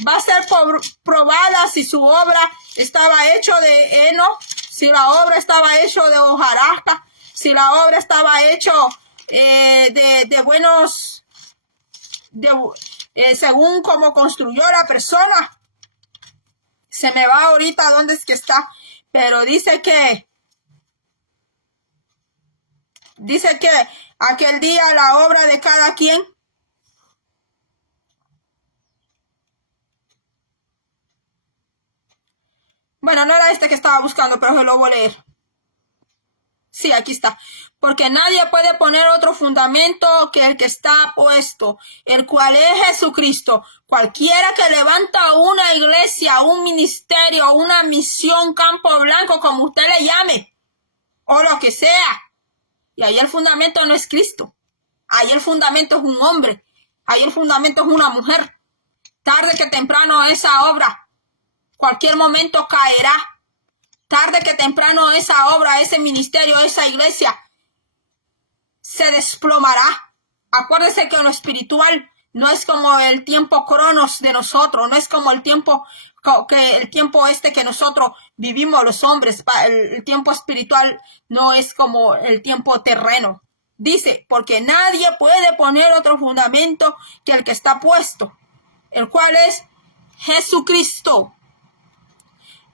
va a ser probada si su obra estaba hecho de heno, si la obra estaba hecho de hojarasca, si la obra estaba hecho de buenos, según como construyó la persona. Se me va ahorita dónde es que está, pero dice que aquel día la obra de cada quien bueno, no era que estaba buscando, pero se lo voy a leer. Sí, aquí está. Porque nadie puede poner otro fundamento que el que está puesto, el cual es Jesucristo. Cualquiera que levanta una iglesia, un ministerio, una misión, campo blanco, como usted le llame, o lo que sea. Y ahí el fundamento no es Cristo. Ahí el fundamento es un hombre. Ahí el fundamento es una mujer. Tarde que temprano esa obra, cualquier momento caerá. Tarde que temprano esa obra, ese ministerio, esa iglesia se desplomará. Acuérdese que lo espiritual no es como el tiempo cronos de nosotros, no es como el tiempo que nosotros vivimos los hombres. El tiempo espiritual no es como el tiempo terreno. Dice, porque nadie puede poner otro fundamento que el que está puesto, el cual es Jesucristo.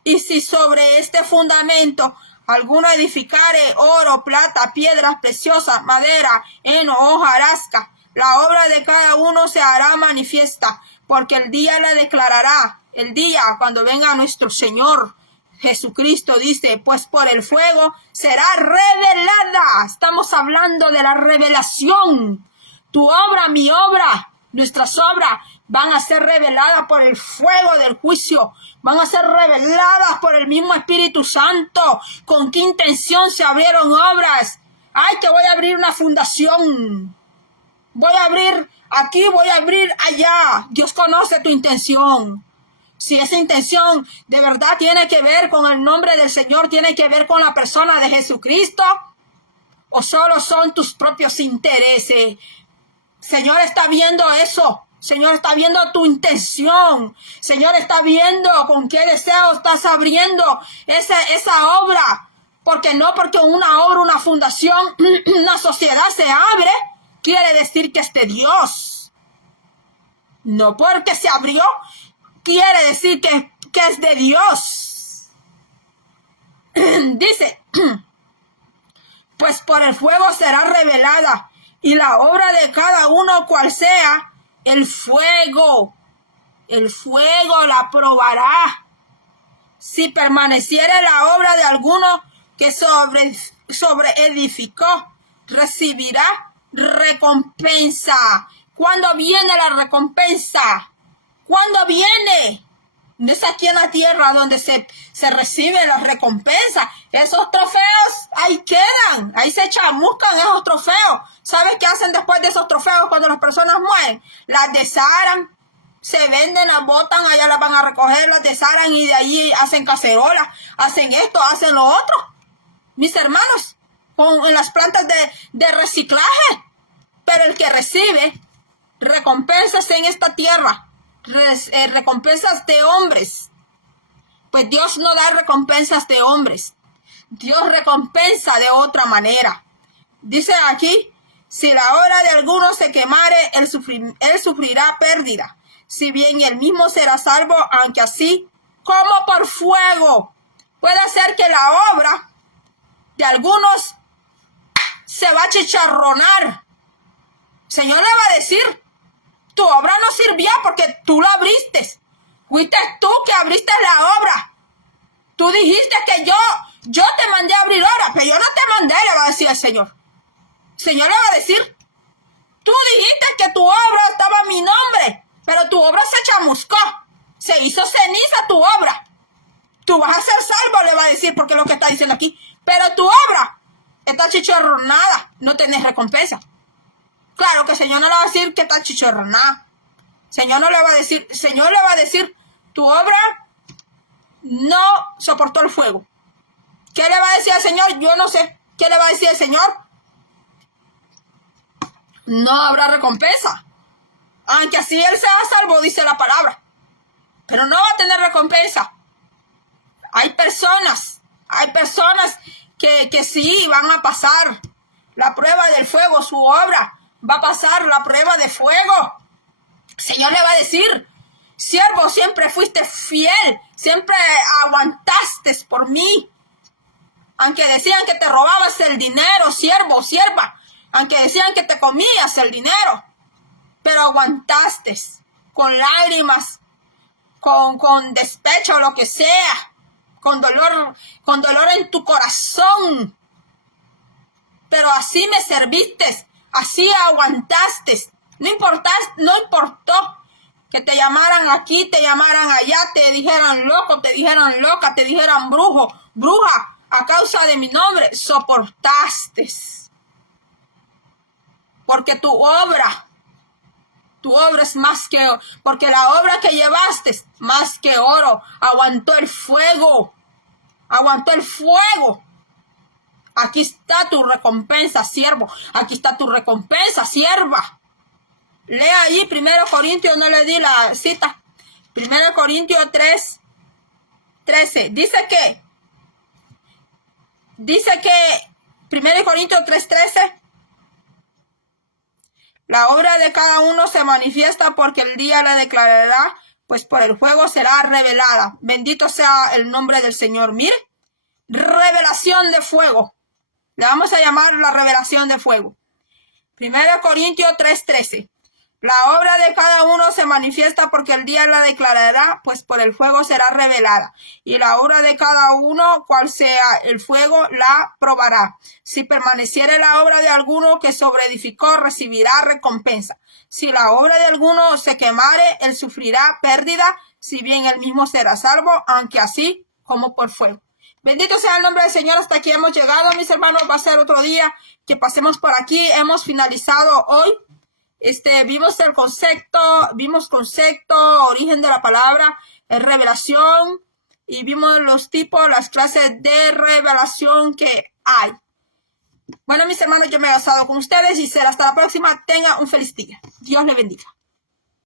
Y si sobre este fundamento alguno edificare oro, plata, piedras preciosas, madera, heno, hojarasca, la obra de cada uno se hará manifiesta, porque el día la declarará. El día cuando venga nuestro Señor Jesucristo, dice, pues por el fuego será revelada. Estamos hablando de la revelación. Tu obra, mi obra, nuestras obras van a ser reveladas por el fuego del juicio. Van a ser reveladas por el mismo Espíritu Santo. ¿Con qué intención se abrieron obras? Ay, que voy a abrir una fundación. Voy a abrir aquí, voy a abrir allá. Dios conoce tu intención. Si esa intención de verdad tiene que ver con el nombre del Señor, tiene que ver con la persona de Jesucristo, o solo son tus propios intereses. Señor está viendo eso. Señor está viendo tu intención. Señor está viendo con qué deseo estás abriendo esa obra. Porque no porque una obra, una fundación, una sociedad se abre, quiere decir que es de Dios. No porque se abrió, quiere decir que es de Dios. Dice, pues por el fuego será revelada, y la obra de cada uno cual sea, el fuego la probará. Si permaneciere la obra de alguno que sobre edificó, recibirá recompensa. ¿Cuándo viene la recompensa? ¿Cuándo viene? No es aquí en la tierra donde se reciben las recompensas. Esos trofeos ahí quedan, ahí se chamuscan esos trofeos. ¿Sabes qué hacen después de esos trofeos cuando las personas mueren? Las desharan, se venden, las botan, allá las van a recoger, las desharan y de allí hacen cacerolas, hacen esto, hacen lo otro. Mis hermanos, en las plantas de reciclaje. Pero el que recibe recompensas en esta tierra, recompensas de hombres, pues Dios no da recompensas de hombres. Dios recompensa de otra manera. Dice aquí, si la obra de alguno se quemare, él sufrirá pérdida. Si bien él mismo será salvo, aunque así como por fuego. Puede ser que la obra de algunos se va a chicharronar. El Señor le va a decir, tu obra no sirvió porque tú la abriste. Fuiste tú que abriste la obra. Tú dijiste que yo te mandé a abrir obra, pero yo no te mandé, le va a decir el Señor. El Señor le va a decir, tú dijiste que tu obra estaba a mi nombre, pero tu obra se chamuscó. Se hizo ceniza tu obra. Tú vas a ser salvo, le va a decir, porque es lo que está diciendo aquí. Pero tu obra está chicharronada, no tenés recompensa. Claro que el Señor no le va a decir que está chicharronada. Señor no le va a decir, el Señor le va a decir, tu obra no soportó el fuego. ¿Qué le va a decir el Señor? Yo no sé. ¿Qué le va a decir el Señor? No habrá recompensa. Aunque así él sea salvo, dice la palabra. Pero no va a tener recompensa. Hay personas que sí van a pasar la prueba del fuego, su obra va a pasar la prueba de fuego. El Señor le va a decir, siervo, siempre fuiste fiel, siempre aguantaste por mí. Aunque decían que te robabas el dinero, siervo, sierva, aunque decían que te comías el dinero, pero aguantaste con lágrimas, con despecho, lo que sea, con dolor en tu corazón. pero así me serviste, así aguantaste. No importó que te llamaran aquí, te llamaran allá, te dijeran loco, te dijeran loca, te dijeran brujo, bruja, a causa de mi nombre, soportaste. Porque tu obra es más que oro, porque la obra que llevaste, más que oro, aguantó el fuego, Aquí está tu recompensa, siervo, aquí está tu recompensa, sierva. Lea allí 1 Corintios, no le di la cita. 1 Corintios 3:13. Dice que 1 Corintios 3:13. La obra de cada uno se manifiesta porque el día la declarará, pues por el fuego será revelada. Bendito sea el nombre del Señor. Mire, revelación de fuego. Le vamos a llamar la revelación de fuego. 1 Corintios 3:13. La obra de cada uno se manifiesta porque el día la declarará, pues por el fuego será revelada. Y la obra de cada uno, cual sea el fuego, la probará. Si permaneciere la obra de alguno que sobreedificó, recibirá recompensa. Si la obra de alguno se quemare, él sufrirá pérdida, si bien él mismo será salvo, aunque así como por fuego. Bendito sea el nombre del Señor. Hasta aquí hemos llegado, mis hermanos. Va a ser otro día que pasemos por aquí. Hemos finalizado hoy. Vimos concepto, origen de la palabra, revelación, y vimos los tipos, las clases de revelación que hay. Bueno, mis hermanos, yo me he gozado con ustedes y será hasta la próxima. Tenga un feliz día. Dios les bendiga.